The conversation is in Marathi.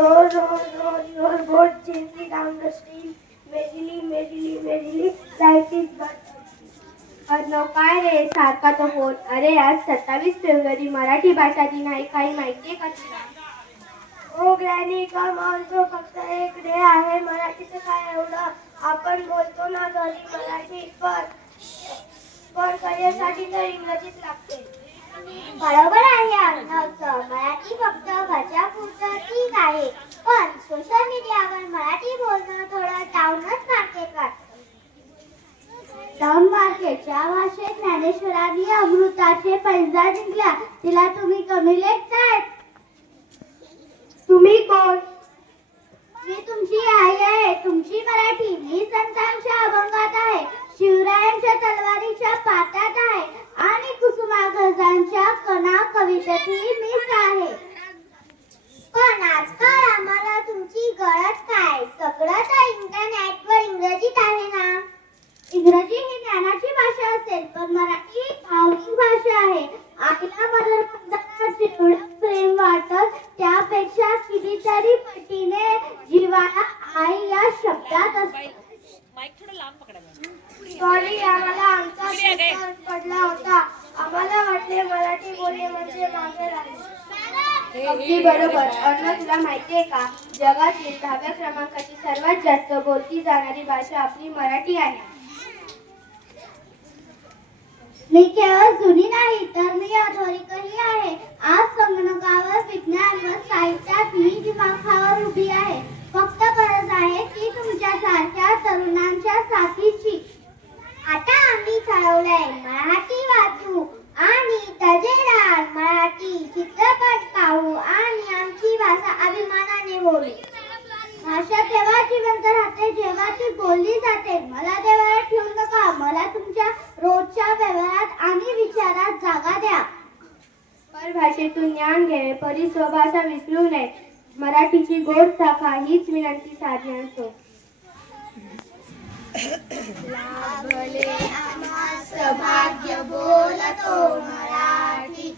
Your boat gently down the stream. Merrily, life is but Arnav काय रे सारखा तो फोन. अरे आज 27 फेब्रुवारी मराठी भाषा दिन आहे. काही माहितीये का तुला? हो ग्रॅनी कमाल तो फक्त एक डे आहे. मराठीचं काय एवढं आपण बोलतो ना घरी मराठी पण करिअरसाठी तर इंग्रजीत लागते. बरोबर आहे अर्णवचं. मराठी फक्त घरच्यापुरतं ठीक आहे पण सोशल मीडियावर मराठी बोलणं थोडं डाऊनच मार्केट वाटतं. डाऊन मार्केटच्या भाषेत ज्ञानेश्वरांनी अमृताचे पैजा जिंकल्या. तिला तुम्ही कमी लेखताय. तुम्ही कोण? मी तुमची आई आहे. तुमची मराठी. मी संतांच्या अभंगात आहे. शिवरायांच्या तलवारीच्या पात्यात आहे आणि कुसुमाग्रजांच्या कणा कवितेतही मीच आहे. पण आजकाल आम्हाला तुमची गरज काय? सगळं तर इंटरनेटवर इंग्रजीत आहे ना. इंग्रजी ही ज्ञानाची भाषा असेल पण मराठी भावनिक भाषा आहे. आईला मदर म्हणताना जेवढं प्रेम वाटत त्यापेक्षा कितीतरी पटीने जीवाला आई या शब्दात असते. सॉरी आम्हाला आमचा शब्द पडला होता. आम्हाला वाटले मराठी बोलणे म्हणजे मागे राहिले. अगदी बरोबर. अर्ण तुला माहितीये का जगातील 10व्या क्रमांकाची सर्वात जास्त बोलती जाणारी भाषा आपली मराठी आहे. मी केवळ जुनी नाही तर मी आधुनिकही आहे. आज संगणकावर विज्ञान व साहित्यात मी दिमाखावर उभी आहे. फक्त गरज आहे ती तुमच्यासारख्या तरुणांच्या साथीची. आता आम्ही ठरवलंय मराठी वाचू आणि तजेदार मराठी चित्रपट पाहू आणि आमची भाषा अभिमानाने बोलू. भाषा तेव्हा जिवंत राहते जेव्हा ती बोलली जाते. मला देवाला ठेवू नका. मला तुमच्या रोजच्या व्यवहारात आणि विचारात जागा द्या. परभाषेतून ज्ञान घ्यावे परी स्वभाषा विसरू नये. मराठीची गोड शाखा हीच विनंती साधने असो. लाभले आम्हास भाग्य बोलतो मराठी.